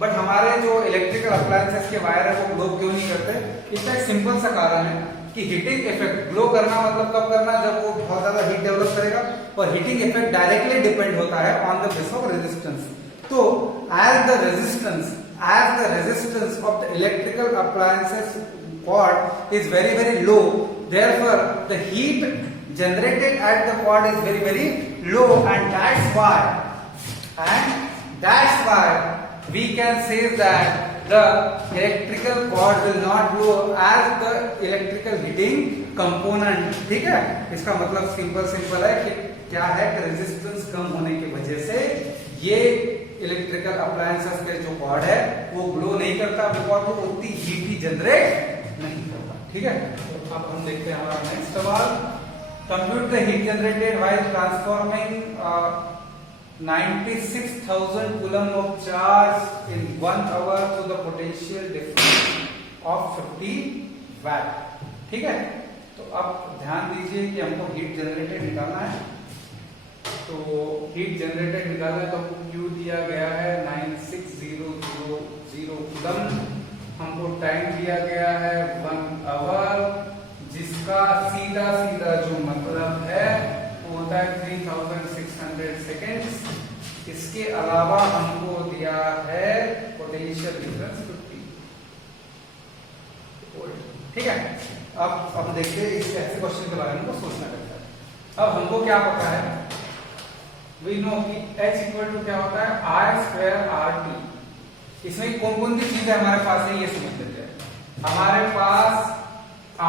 बट हमारे जो इलेक्ट्रिकल अप्लायंसेस के वायर है वो ग्लो क्यों नहीं करते? इसका एक सिंपल सा कारण है कि हीटिंग इफेक्ट, ग्लो करना मतलब कब करना, जब वो बहुत ज्यादा हीट डेवलप करेगा, और हीटिंग इफेक्ट डायरेक्टली डिपेंड होता है on the base of resistance. तो as the resistance of the electrical appliances cord is very low, therefore the heat generated at the cord is very low, and that's why we can say that the electrical cord will not glow as the electrical heating component। ठीक है, इसका मतलब simple है कि क्या है कि resistance कम होने की वजह से ये इलेक्ट्रिकल अप्लायंसेस के जो कॉर्ड है वो ग्लो नहीं करता, बिकॉज वो उतनी हीट ही जनरेट नहीं करता। ठीक है, तो अब हम देखते हैं हमारा नेक्स्ट सवाल। Compute the heat generated while transforming 96,000 coulomb of charge in 1 hour to the potential difference of 50 watt. ठीक है, तो अब ध्यान दीजिए कि हमको हीट जनरेटेड निकालना है। तो हीट जनरेटेड निकालना है तो Q दिया गया है 96,000 कूलम, हमको टाइम दिया गया है 1 आवर, जिसका सीधा जो मतलब है वो होता है 3600 सेकेंड्स। इसके अलावा हमको दिया है पोटेंशियल डिफरेंस 50 वोल्ट। ठीक है, अब देखते हैं इस ऐसे क्वेश्चन के बारे में हमको सोचना पड़ता है। अब हमको क्या पता है, वी नो कि H इक्वल टू क्या होता है I²RT। इसमें कौन सी चीजें हमारे पास है ये समझ लेते हैं। हमारे पास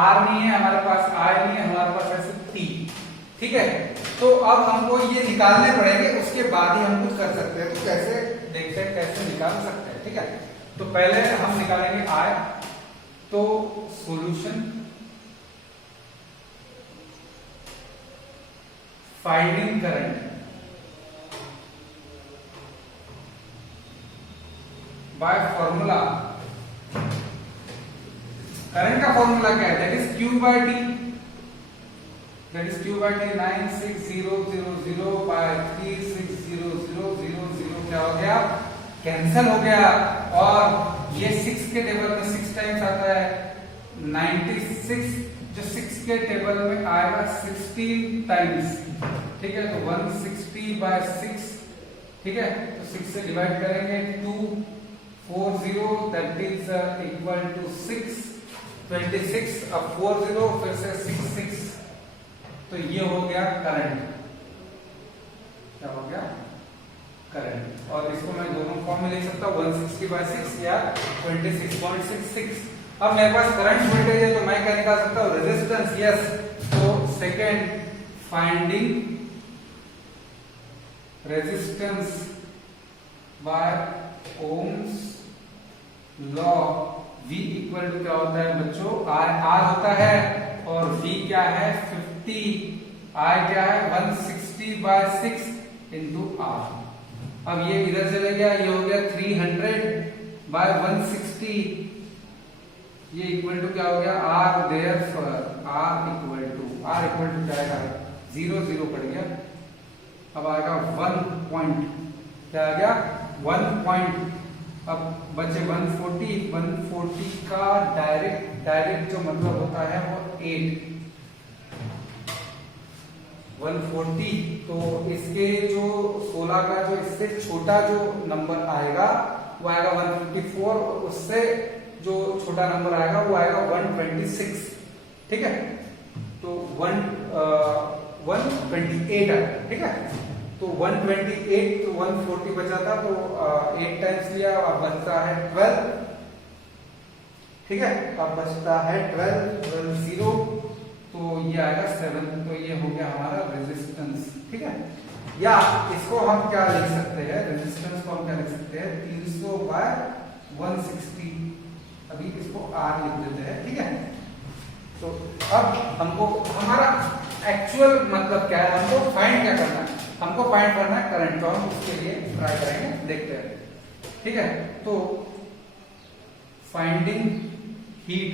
R नहीं है, हमारे पास I नहीं है, हमारे पास है सिर्फ T। ठीक है, तो अब हमको ये निकालने पड़ेंगे, उसके बाद ही हम कुछ कर सकते हैं। तो कैसे देखते हैं, कैसे निकाल सकते हैं। ठीक है, तो पहले हम निकालेंगे I। तो solution, finding current by formula. Current का फॉर्मूला क्या है? That is Q by T। 96,000 by 36,000 क्या हो गया? कैंसिल हो गया, और ये 6 के टेबल में 6 टाइम्स आता है। 96 जो 6 के टेबल में आएगा 16 टाइम्स। ठीक है, तो 160 बाय 6। ठीक है, तो 6 से डिवाइड करेंगे 240, दैट इज इक्वल टू 6। 26 अब 40 फिर से 6, तो ये हो गया करंट। क्या हो गया? करंट। और इसको मैं दोनों फॉर्म में लिख सकता हूँ, 160 बाय 6 या 26.66। अब मेरे पास करंट वोल्टेज है तो मैं क्या निकाल सकता हूँ? रेजिस्टेंस। यस, तो second, finding resistance by ohm's law. V equal to क्या होता है बच्चों? R होता है, और V क्या है? 50। I क्या है? 160 बाय 6 इंटू R। अब ये इधर चले गया, ये हो गया 300 बाय 160। ये इक्वल टू क्या हो गया? R। Therefore R equal to क्या आएगा? 0 पड़ गया। अब आएगा 1 पॉइंट, क्या आ गया? 1 पॉइंट। अब बचे 140 का डायरेक्ट जो मतलब होता है वो 8। 140, तो इसके जो 16 का जो इससे छोटा जो नंबर आएगा वो आएगा 154, और उससे जो छोटा नंबर आएगा वो आएगा 126। ठीक है, तो 128 आएगा। ठीक है, तो 128 तो 140 बचा था, तो 8 टाइम्स लिया, अब बचता है 12। ठीक है, अब बचता है 12, तो ये आएगा 7। तो ये हो गया हमारा रेजिस्टेंस। ठीक है, या इसको हम क्या लिख सकते हैं? रेजिस्टेंस को हम क्या लिख सकते हैं? 300 बाय 160। अभी इसको R लिख देते हैं। ठीक है, तो अब हमको हमारा एक्चुअल मतलब क्या है? हमको फाइंड क्या करना है? हमको फाइंड करना है करंट। तो हम उसके लिए ट्राई करेंगे, देखते हैं। ठीक है, तो finding heat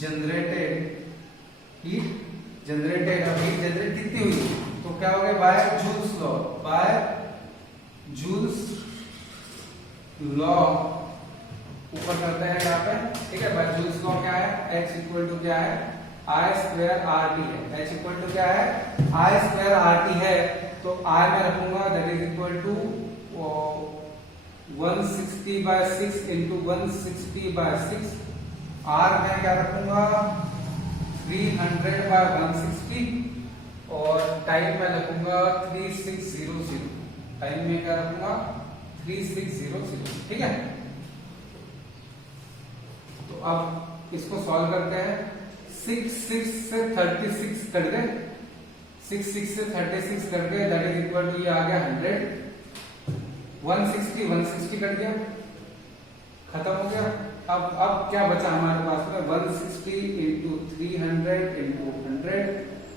generated heat generated, अब हीट जनरेट कितनी हुई तो क्या हो गया by joule's law, by joule's law ऊपर करते हैं यहाँ पे, ठीक है। बाय जूल्स लॉ क्या है, H इक्वल टू क्या है आई स्क्वायर आर टी है, H इक्वल टू क्या है आई स्क्वायर आर टी है, तो I में रखूंगा that is equal to 160/6 into 160/6, R में क्या रखूंगा 300/160 और टाइम में रखूंगा 3600, टाइम में क्या रखूंगा 3600, ठीक है। तो अब इसको सॉल्व करते हैं, 6 से 36 कट गए, 6 से 36 कट गए दैट इज इक्वल टू ये आ गया 100, 160 कट गया, खत्म हो गया। अब क्या बचा हमारे पास में 160 इंटू 300 इंटू 100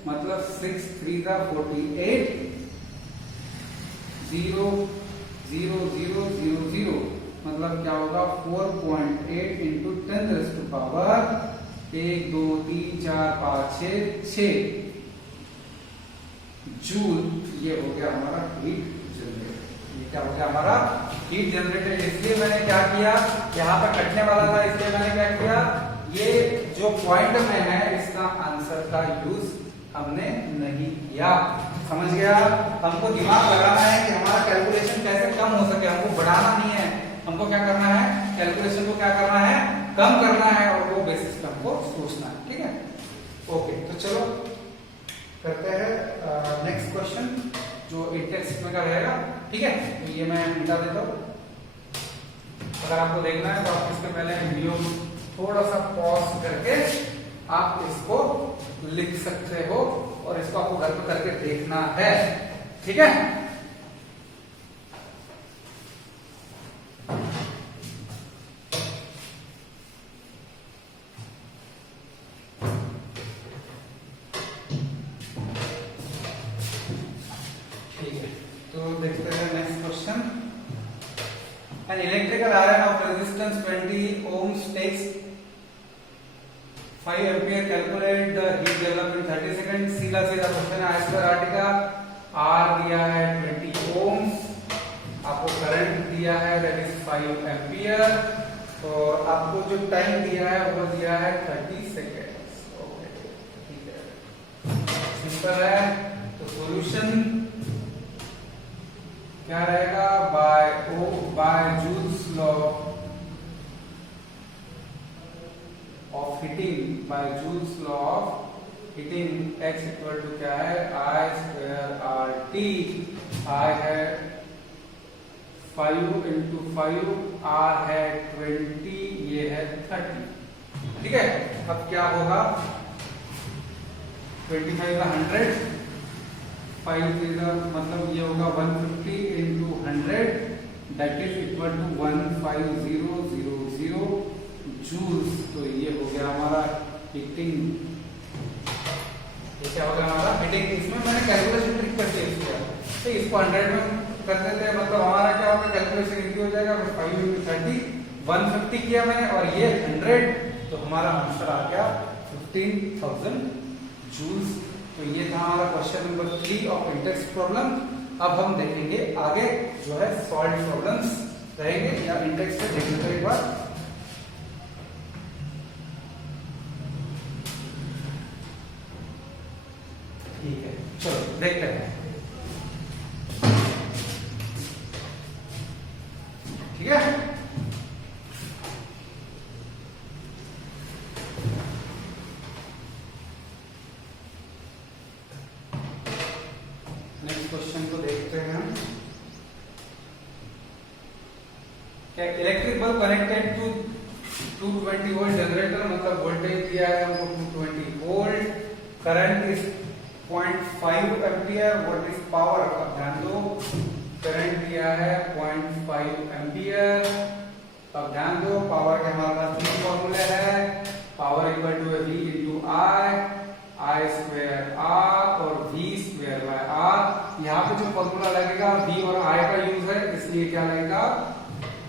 मतलब 6 3 का 48, 0 0 0 0 0 मतलब क्या होगा 4.8 into 10 raise to power 1 2 3 4 5 6 joule, ये हो गया हमारा हीट जनरेटर। ये क्या हो गया हमारा हीट जनरेटर। इसलिए मैंने क्या किया, यहाँ पे कटने वाला था इसलिए मैंने क्या किया, ये जो पॉइंट में है इसका आंसर का यूज हमने नहीं किया, समझ गया। हमको दिमाग लगाना है कि हमारा कैलकुलेशन कैसे कम हो सके, हमको बढ़ाना नहीं है, हमको क्या करना है कैलकुलेशन को क्या करना है कम करना है, और वो बेसिस पे हमको सोचना है, ठीक है। ओके तो चलो करते हैं नेक्स्ट क्वेश्चन जो इंटेक्स में का रहेगा, ठीक है। तो ये मैं मिटा देता हूँ, अगर आपको देखना है तो आप इसके पहले वीडियो थोड़ा सा पॉज करके आप इसको लिख सकते हो और इसको आपको घर पे करके देखना है, ठीक है। देखते हैं next question. An electrical iron of resistance 20 ohms takes 5 ampere. Calculate the heat developed in 30 seconds. सीधा सीधा क्वेश्चन है, I स्क्वायर आर टी का R दिया है 20 ohms, आपको करंट दिया है दैट इज 5 एम्पियर और आपको जो टाइम दिया है वो दिया है 30 सेकेंड्स। ओके ठीक है, सिंपल है। तो सॉल्यूशन क्या रहेगा, by joule's law of heating, by joule's law of heating H equal to क्या है I square R T. I है 5 इंटू 5, R है 20, ये है 30, ठीक है। अब क्या होगा 25 का 100, 5 का मतलब ये होगा 150 into 100 that is equal to 15000 joules. तो ये हो गया हमारा हीटिंग, ये क्या हो गया हमारा हीटिंग। इसमें मैंने कैलकुलेशन ट्रिक करके किया, तो इसको 100 में कर देते हैं, मतलब हमारा क्या होगा कैलकुलेशन इजी हो जाएगा। 5 इंटू 30 150 किया मैंने और ये 100, तो हमारा आंसर आ गया 15000 जूल्स। तो ये था हमारा question number 3 of Intex problem. अब हम देखेंगे आगे जो है सॉल्व प्रॉब्लम्स रहेंगे, या इंटेक्स से देख लेते हैं एक बार। ठीक है चलो देखते हैं, ठीक है। नेक्स्ट क्वेश्चन को देखते हैं हम। क्या electric bulb connected to 220 volt generator, मतलब वोल्टेज दिया है हमको 220 volt, current is 0.5 ampere, what is power, अब ध्यान दो करंट दिया है 0.5 एम्पियर। अब ध्यान दो पावर के हमारे पास तीन फॉर्मूले है, power equal to V into I square R और V स्क्वायर बाय R। यहाँ पे जो फॉर्मूला लगेगा V और I का यूज है, इसलिए क्या लगेगा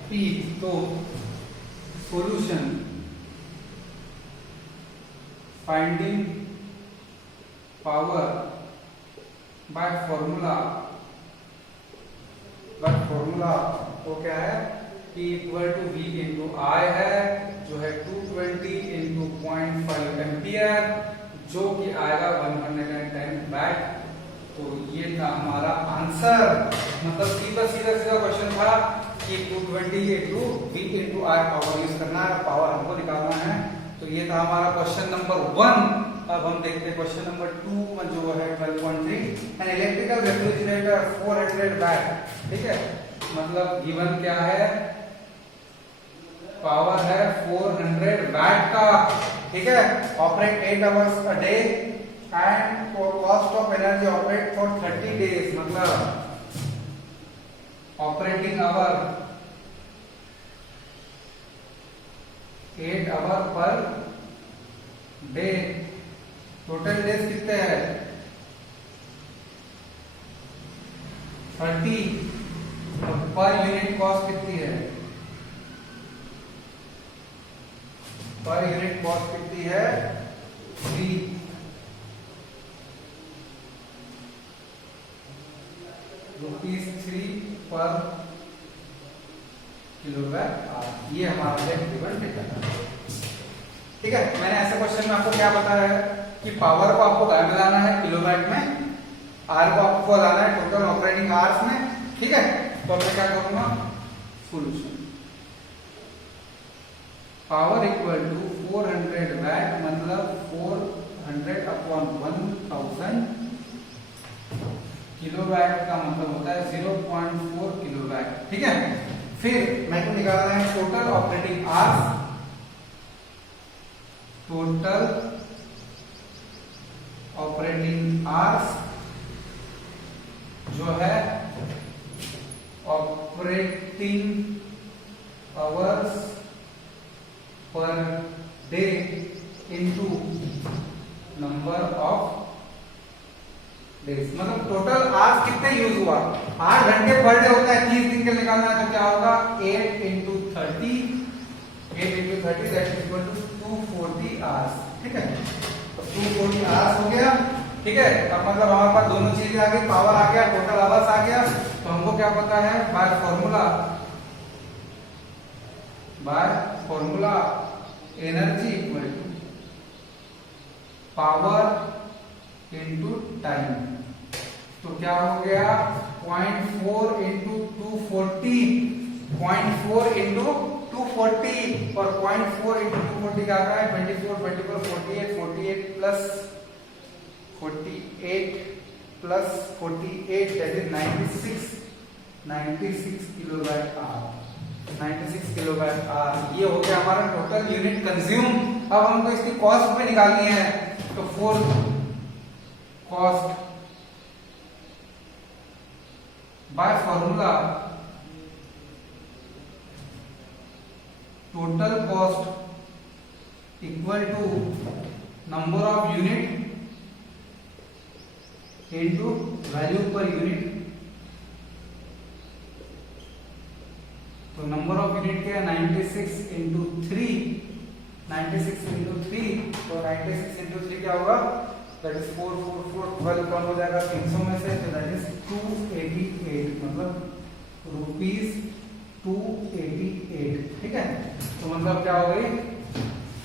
P। तो solution finding power by formula तो क्या है कि इक्वल टू V इंटू आई है, जो है 220 इंटू 0.5 एम्पियर, जो कि आएगा 110 वैट। तो ये था हमारा आंसर। मतलब सीधा क्वेश्चन था कि 220 इंटू V इंटू आई पावर यूज करना है, पावर हमको निकालना है। तो ये था हमारा क्वेश्चन नंबर 1। अब हम देखते हैं क्वेश्चन नंबर 2 जो है 12.3, एन इलेक्ट्रिकल रेफ्रिजरेटर 400 वैट। ठीक है, मतलब गिवन क्या है, पावर है 400 वैट का। ठीक है, operate 8 hours a day and cost of energy operate for 30 days. मतलब operating hour 8 hour per day, total days कितने हैं 30। पर यूनिट कॉस्ट कितनी है, पर यूनिट कॉस्ट कितनी है 3 रुपीज 3 पर किलोवाट आवर। ये हमारा गिवन डेटा है। ठीक है, मैंने ऐसे क्वेश्चन में आपको क्या बताया है कि पावर को आपको क्या मिलाना है किलोवाट में, आर को आपको लाना है टोटल ऑपरेटिंग आवर्स में। ठीक है, तो मैं क्या करूंगा, solution power equal to 400 watt, मतलब 400 अपॉन 1000 किलोवाट का मतलब होता है 0.4 किलोवाट। ठीक है, फिर मैं को निकालना है total operating hours, total operating hours जो है operating hours per day into number of days. मतलब टोटल आवर्स कितने यूज हुआ, 8 घंटे पर डे होता है, 30 दिन के लिए निकालना है तो क्या होगा 8 into 30 that is equal to 240 hours. ठीक है, तो 240 आवर्स हो गया। ठीक है, अब मतलब हमारे पास दोनों चीजें आ गई, पावर आ गया, टोटल आवर्स आ गया। तो हमको क्या पता है by formula energy equal to power into time. तो क्या हो गया 0.4 इंटू 240, 0.4 इंटू 240 और 0.4 इंटू 240 क्या आता है 24, 48 plus 48 that is 96 kilowatt hour, 96 kilowatt hour. ये हो गया हमारा टोटल यूनिट कंज्यूम। अब हमको इसकी कॉस्ट भी निकालनी है, तो for cost by formula total cost equal to number of unit into value per unit. तो नंबर ऑफ यूनिट क्या है 96 इंटू 3, 96 इंटू 3, तो 96 इंटू 3 क्या होगा दैट इज 444, 12 कम हो जाएगा 300 में से, तो दैट इज 288, मतलब रुपीज 288। ठीक है, तो मतलब क्या हो गई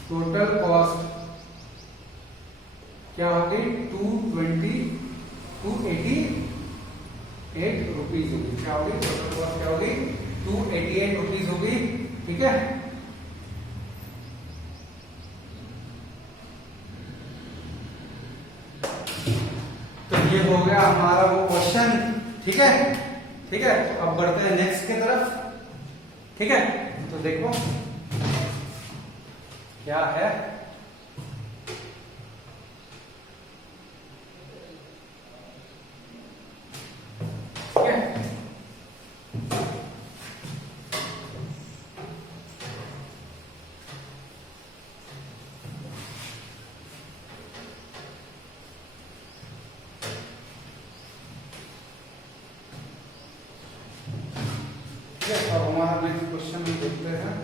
टोटल कॉस्ट क्या हो गई 288 रुपीज होगी। क्या होगी टोटल कॉस्ट, क्या होगी 288 रुपीज होगी। ठीक है, तो ये हो गया हमारा वो क्वेश्चन। ठीक है, ठीक है, तो अब बढ़ते हैं नेक्स्ट की तरफ। ठीक है, तो देखो क्या है, ठीक है, अब हमारा नेक्स्ट क्वेश्चन देखते हैं।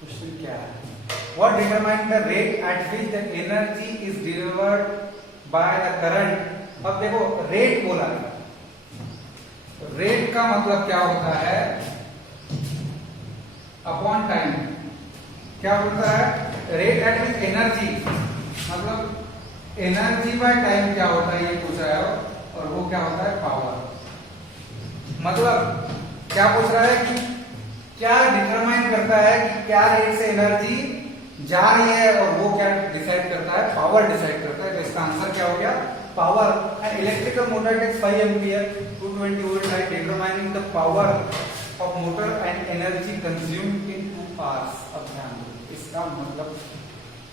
क्वेश्चन क्या what determine the rate at which the energy is delivered by the current. अब देखो रेट बोला है, रेट का मतलब क्या होता है, अपॉन टाइम। क्या बोलता है, रेट एट विच एनर्जी, मतलब एनर्जी बाय टाइम क्या होता है ये पूछ रहा है, और वो क्या होता है, पावर। मतलब क्या पूछ रहा है कि क्या डिटरमाइन करता है कि क्या रेट से एनर्जी जा रही है, और वो क्या डिसाइड करता है, पावर डिसाइड करता है। तो इसका आंसर क्या हो गया, power. And electrical motor takes 5 ampere 220 volt by determining the power of motor and energy consumed in 2 hours. अब ध्यान दो, इसका मतलब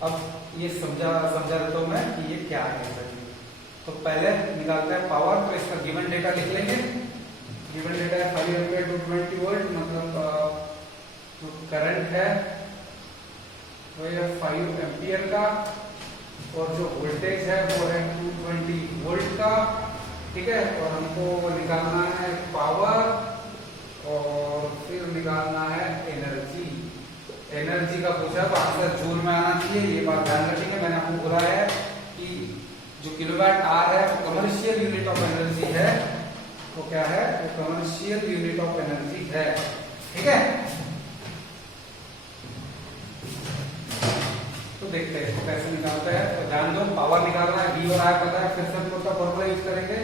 अब ये समझा देता हूं मैं कि ये क्या है। तो पहले निकालते हैं पावर। तो इसका गिवन डेटा लिख लेंगे। गिवन डेटा है 5 एम्पियर 220 वोल्ट, मतलब जो करंट है वो है 5 एम्पियर का, और जो वोल्टेज है वो है 220 वोल्ट का, ठीक है। और हमको निकालना है पावर, और फिर निकालना है एनर्जी। एनर्जी का पूछा तो आंसर जूल में आना चाहिए, ये बात ध्यान रखेंगे। मैंने आपको बोला है कि जो किलोवाट आवर है वो कमर्शियल यूनिट ऑफ एनर्जी है, वो क्या है, वो कमर्शियल यूनिट ऑफ एनर्जी है, ठीक है। तो देखते हैं इसको कैसे निकालते हैं। तो ध्यान दो, पावर निकालना है, V और I पता है, फिर से हम उसका फॉर्मूला यूज करेंगे,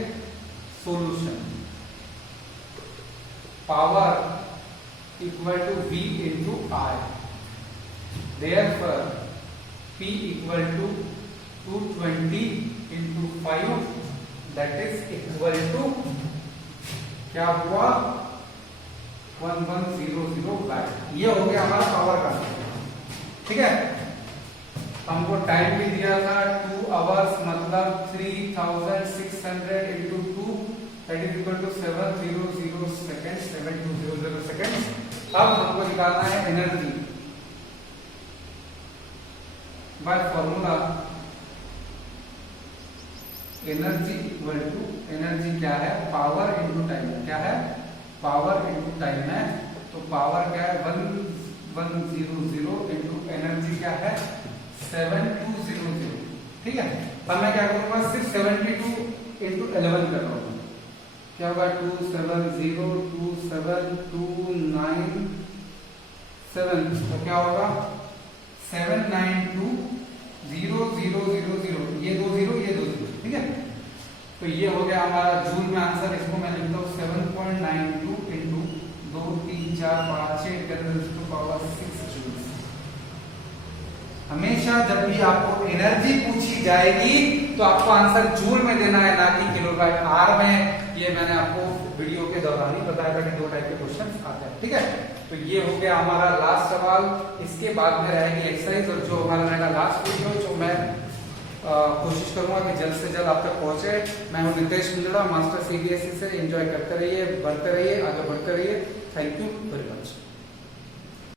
solution. Power equal to V into I, therefore P equal to 220 into 5, that is equal to क्या हुआ, 1100 वाट। ये हो गया हमारा पावर का, ठीक है। हमको टाइम भी दिया था 2 आवर्स, मतलब 3600 into 2 that is equal to 700 second, 7200 second. अब हमको निकालना है energy by formula energy equal to, energy क्या है, पावर इंटू टाइम। क्या है, पावर इंटू टाइम है। तो पावर क्या है 1100 इंटू एनर्जी क्या है 7200, ठीक है। अब मैं क्या करूंगा, सिर्फ 72 इंटू 11 कर रहा हूं। क्या होगा 2702729 तो क्या होगा 7920000, ये 2 0 ये 2 0, ठीक है। तो ये हो गया हमारा जूल में आंसर। इसको मैं लिखता हूँ 7.92 इंटू 2 3 4 5 6 10 टू पावर 6 जूल्स। हमेशा जब भी आपको एनर्जी पूछी जाएगी तो आपको आंसर जूल में देना है, ना कि किलोवाट आवर में। ये मैंने आपको वीडियो के दौरान ही बताया था कि 2 टाइप के क्वेश्चंस आते हैं, ठीक है। तो ये हो गया हमारा लास्ट सवाल। इसके बाद में रहेगी एक्सरसाइज, और जो हमारा रहेगा लास्ट वीडियो, जो मैं कोशिश करूंगा कि जल्द से जल्द आप तक पहुंचे। मैं हूं नितेश मुंदड़ा, मास्टर CBSE से। एंजॉय करते रहिए, बढ़ते रहिए, आगे बढ़ते रहिए। Thank you very much.